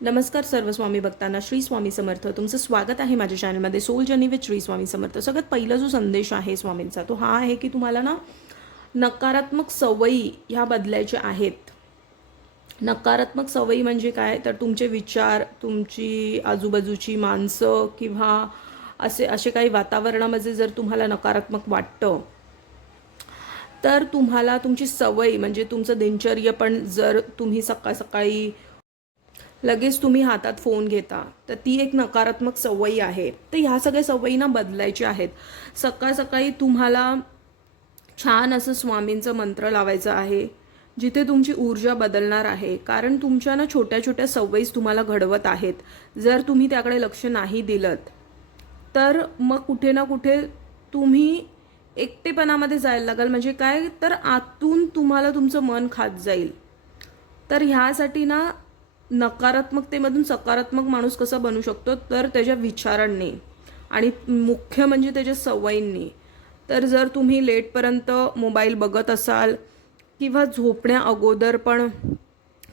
नमस्कार सर्व स्वामी भक्तांना. श्री स्वामी समर्थ. तुमचं स्वागत आहे माझ्या चॅनलमध्ये soul journey with Shri Swami Samarth. सगळ्यात पहिला जो संदेश आहे स्वामींचा तो हा आहे की तुम्हाला ना नकारात्मक सवयी ह्या बदलायच्या आहेत. नकारात्मक सवयी म्हणजे काय, तर तुमचे विचार, तुमची आजूबाजूची माणसं किंवा असे असे काही वातावरणामध्ये जर तुम्हाला नकारात्मक वाटतं, तर तुम्हाला तुमची सवय म्हणजे तुमचं दिनचर्या पण जर तुम्ही सकाळ सकाळी लगेच तुम्ही हातात फोन घेता, तर ती एक नकारात्मक सवयी आहे. तर ह्या सगळ्या सवयींना बदलायच्या आहेत. सकाळ सकाळी तुम्हाला छान असं स्वामींचं मंत्र लावायचं आहे, जिथे तुमची ऊर्जा बदलणार आहे. कारण तुमच्या ना छोट्या छोट्या सवयीच तुम्हाला घडवत आहेत. जर तुम्ही त्याकडे लक्ष नाही दिलं, तर मग कुठे ना कुठे तुम्ही एकटेपणामध्ये जायला लागाल. म्हणजे काय, तर आतून तुम्हाला तुमचं मन खात जाईल. तर ह्यासाठी ना नकारात्मकतेमधून सकारात्मक माणूस कसा बनू शकतो, तर त्याच्या विचारांनी आणि मुख्य म्हणजे त्याच्या सवयींनी. तर जर तुम्ही लेटपर्यंत मोबाईल बघत असाल किंवा झोपण्या अगोदर पण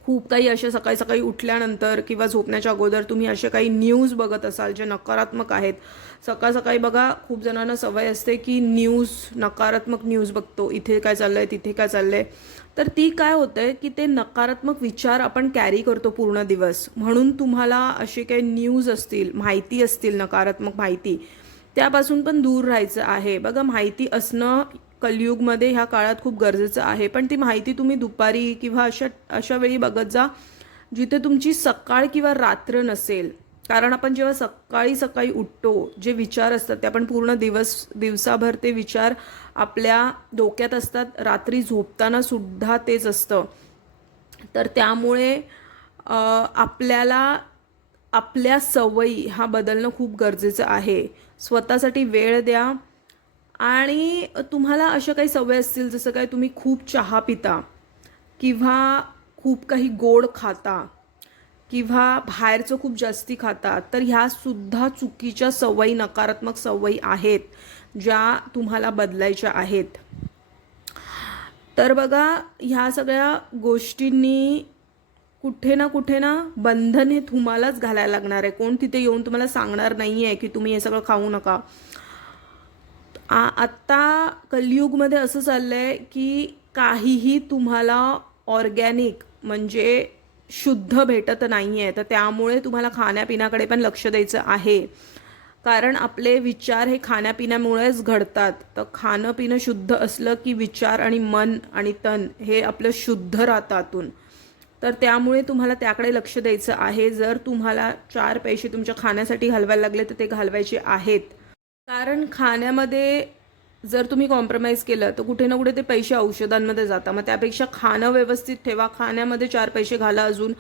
खूप काही अशा सकाळी सकाळी उठल्यानंतर किंवा झोपण्याच्या अगोदर तुम्ही असे काही न्यूज बघत असाल जे नकारात्मक आहेत. सकाळ सकाळी बघा, खूप जणांना सवय असते की नकारात्मक न्यूज बघतो, इथे काय चाललंय तिथे काय चाललंय. तर ती काय होतंय की ते नकारात्मक विचार आपण कॅरी करतो पूर्ण दिवस. म्हणून तुम्हाला असे काही न्यूज असतील, माहिती असतील, नकारात्मक माहिती, त्यापासून पण दूर राहायचं आहे. बघा, माहिती असणं कलियुगमध्ये ह्या काळात खूप गरजेचं आहे. पण ती माहिती तुम्ही दुपारी किंवा अशा अशा वेळी बघत जा जिथे तुमची सकाळ किंवा रात्र नसेल. कारण आपण जेव्हा सकाळी सकाळी उठतो, जे विचार असतात ते आपण पूर्ण दिवसाभर ते विचार आपल्या डोक्यात असतात. रात्री झोपताना सुद्धा तेच असतं. तर त्यामुळे आपल्याला आपल्या सवयी हा बदलणं खूप गरजेचं आहे. स्वतःसाठी वेळ द्या. आणि तुम्हाला अशा काही सवय असतील, जसं काय तुम्ही खूप चहा पिता किंवा खूप काही गोड खाता किंवा बाहेरचं खूप जास्ती खाता, तर ह्या सुद्धा चुकीच्या सवयी, नकारात्मक सवयी आहेत ज्या तुम्हाला बदलायच्या आहेत. तर बघा, ह्या सगळ्या गोष्टींनी कुठे ना बंधन हे तुम्हालाच घालायला लागणार आहे. कोण तिथे येऊन तुम्हाला सांगणार नाही आहे की तुम्ही हे सगळं खाऊ नका. आत्ता कलियुगमध्ये असं चाललंय की काहीही तुम्हाला ऑर्गॅनिक म्हणजे शुद्ध भेटत नाही आहे. तर त्यामुळे तुम्हाला खाण्यापिण्याकडे पण लक्ष द्यायचं आहे. कारण आपले विचार हे खाण्यापिण्यामुळेच घडतात. तर खाणं पिणं शुद्ध असलं की विचार आणि मन आणि तन हे आपलं शुद्ध राहतं आतून. तर त्यामुळे तुम्हाला त्याकडे लक्ष द्यायचं आहे. जर तुम्हाला 4 पैसे तुमच्या खाण्यासाठी घालवायला लागले, तर ते घालवायचे आहेत. कारण खाण्यामध्ये जर तुम्ही कॉम्प्रोमाइज केलं, तर कुठे ना कुठे ते पैसे औषधांमध्ये जातात. मग त्यापेक्षा खाणं व्यवस्थित ठेवा, खाण्यामध्ये 4 पैसे घाला अजून.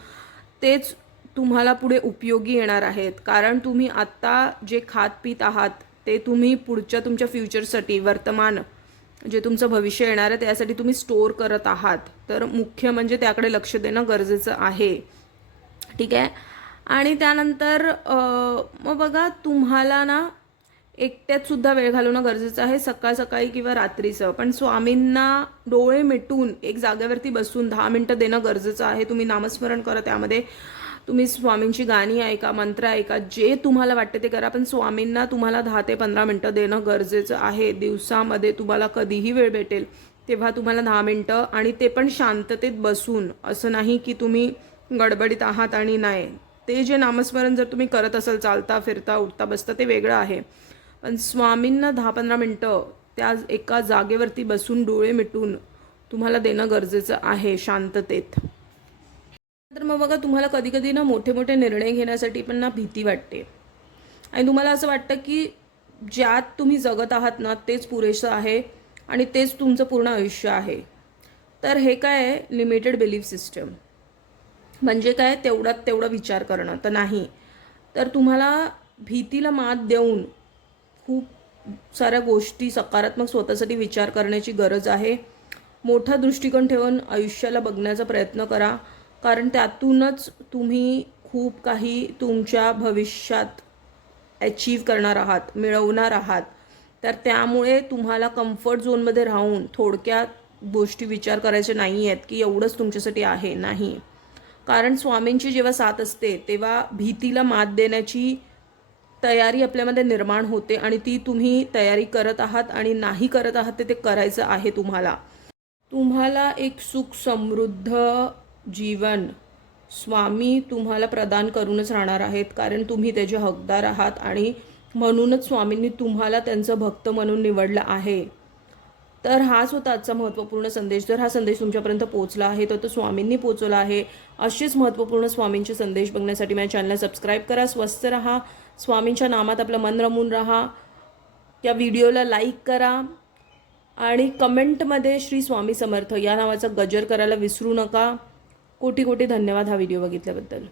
तेच तुम्हाला पुढे उपयोगी येणार आहेत. कारण तुम्ही आत्ता जे खात पीत आहात, ते तुम्ही पुढच्या तुमच्या फ्युचरसाठी, वर्तमान जे तुमचं भविष्य येणार आहे त्यासाठी तुम्ही स्टोअर करत आहात. तर मुख्य म्हणजे त्याकडे लक्ष देणं गरजेचं आहे. ठीक आहे. आणि त्यानंतर मग बघा, तुम्हाला ना एकट्यात सुद्धा वेळ घालवणं गरजेचं आहे, सकाळ सकाळी किंवा रात्रीचं. पण स्वामींना डोळे मिटून एक जागेवरती बसून 10 मिनटं देणं गरजेचं आहे. तुम्ही नामस्मरण करा, त्यामध्ये तुम्ही स्वामींची गाणी ऐका, मंत्र ऐका, जे तुम्हाला वाटते ते करा. पण स्वामींना तुम्हाला 10 ते 15 मिनटं देणं गरजेचं आहे. दिवसामध्ये तुम्हाला कधीही वेळ भेटेल तेव्हा तुम्हाला 10 मिनटं, आणि ते पण शांततेत बसून. असं नाही की तुम्ही गडबडीत आहात आणि नाही. ते जे नामस्मरण जर तुम्ही करत असाल, चालता फिरता उठता बसता, ते वेगळं आहे. पण स्वामींना 10-15 मिनटं त्या एका जागेवरती बसून डोळे मिटून तुम्हाला देणं गरजेचं आहे, शांततेत. तर मग बघा, तुम्हाला कधी कधी ना मोठे मोठे निर्णय घेण्यासाठी पण ना भीती वाटते. आणि तुम्हाला असं वाटतं की ज्यात तुम्ही जगत आहात ना तेच पुरेसं आहे आणि तेच तुमचं पूर्ण आयुष्य आहे. तर हे काय आहे, लिमिटेड बिलीफ सिस्टम. म्हणजे काय, तेवढ्यात तेवढं विचार करणं तर नाही. तर तुम्हाला भीतीला मात देऊन खूप साऱ्या गोष्टी सकारात्मक स्वतःसाठी विचार करण्याची गरज आहे. मोठा दृष्टिकोन ठेवून आयुष्याला बघण्याचा प्रयत्न करा. कारण त्यातूनच तुम्ही खूप काही तुमच्या भविष्यात अचीव करणार आहात, मिळवणार आहात. तर त्यामुळे तुम्हाला कम्फर्ट झोनमध्ये राहून थोडक्यात गोष्टी विचार करायचे नाही आहेत की एवढंच तुमच्यासाठी आहे. नाही, कारण स्वामींची जेव्हा साथ असते तेव्हा भीतीला मात देण्याची तयारी आपल्यामध्ये निर्माण होते आणि ती तुम्ही तयारी करत आहात आणि नाही करत आहात ते करायचं आहे तुम्हाला. तुम्हाला एक सुख समृद्ध जीवन स्वामी तुम्हाला प्रदान करूनच राहणार आहेत, कारण तुम्ही त्याचे हकदार आहात आणि म्हणूनच स्वामींनी तुम्हाला त्यांचं भक्त म्हणून निवडलं आहे. तर हाच होता आजचा महत्त्वपूर्ण संदेश. जर हा संदेश तुमच्यापर्यंत पोहोचला आहे तर तो स्वामींनी पोहोचवला आहे. असेच महत्त्वपूर्ण स्वामींचे संदेश बघण्यासाठी माझ्या चॅनलला सबस्क्राईब करा. स्वस्थ राहा, स्वामींच्या नामात आपलं मन रमून राहा. या व्हिडिओला लाईक करा आणि कमेंटमध्ये श्री स्वामी समर्थ या नावाचा गजर करायला विसरू नका. कोटी कोटी धन्यवाद हा व्हिडिओ बघितल्याबद्दल.